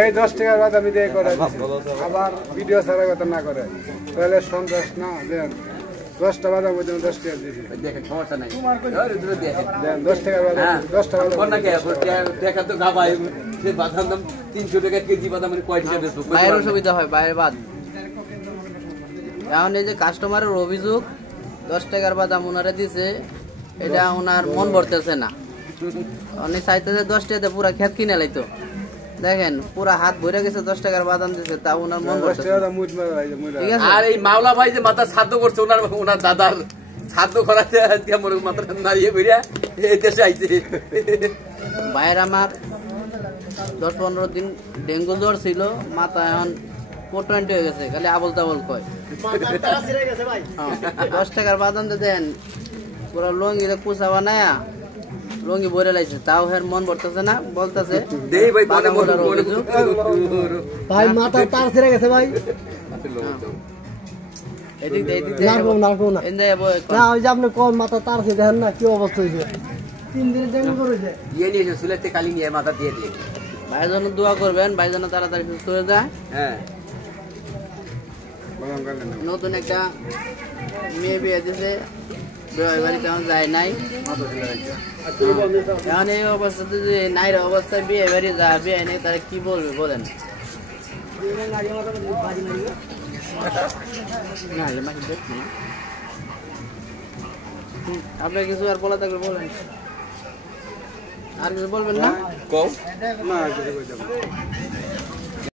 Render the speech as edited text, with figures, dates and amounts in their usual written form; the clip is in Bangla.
এই 10 টাকার বাদামি দিয়ে করে আবার ভিডিও ছাড়া কথা না করে তাহলে সন্ত্রাস না দেন 10টা বাদাম ওই 10 টাকা দিছি দেখেন সমস্যা নাই আরে দূরে দেখেন দেন 10 টাকার বাদাম 10টা বাদাম কোন না কে টাকা তো গাবাই সে বাদাম দাম 300 টাকা কেজি বাদাম মানে কয় টাকা বেচবো বাইরের সুবিধা হয় বাইরে বাদ এখন এই যে কাস্টমারের অভিযোগ 10 টাকার বাদাম ওনারে দিছে এটা ওনার মন ভরতেছে না উনি চাইতেছে 10 টাকাতে পুরা ক্ষেত কিনে লাইতো দেখেন পুরা হাত ভরে গেছে 10 টাকার বাদাম দিছে তা ওনার মন ভরতেছে ঠিক আছে আর এই মাওলা ভাই যে মাথা ছাদ করছে ওনার দাদার ছাদ করাতে আজকে আমার মাথা নাড়িয়ে কইরা এই দেশে আইছে বাইরে আমার 10-15 দিন ডেঙ্গু জ্বর ছিল মাথা এখন 420 হয়ে গেছে খালি আবল তাবল কয় 10 টাকার বাদাম দেন পুরো লঙ্গিতে কুচা বানায়া লঙ্গি ভরে লাইছে তাও হের মন ভরতেছে না বলতেছে দেই ভাই মনে মনে ভাই মাথা তার ছিঁড়ে গেছে ভাই এদিক নারবো না না ওই যে আপনি কোন মাথা তার ছিঁড়ে দেখেন না কি অবস্থা হয়েছে 3 দিনের ডেঙ্গু করেছে ইয়ে নিয়ে সুলেতে কালি নিয়ে মাথা দিয়ে দিয়ে ভাইয়ের জন্য দোয়া করবেন ভাই যেন তাড়াতাড়ি সুস্থ হয়ে যায় হ্যাঁ নতুন একটা মেয়ে বিয়ে দিছে বিয়ে বাড়ি তেমন যায় নাই এখন এই অবস্থাতে যে নাইর অবস্থায় বিয়ে বাড়ি যা বিয়ে নেই তারা কি বলবে বলেন আপনার কিছু আর বলা থাকলে বলেন আর কিছু বলবেন না না কিছু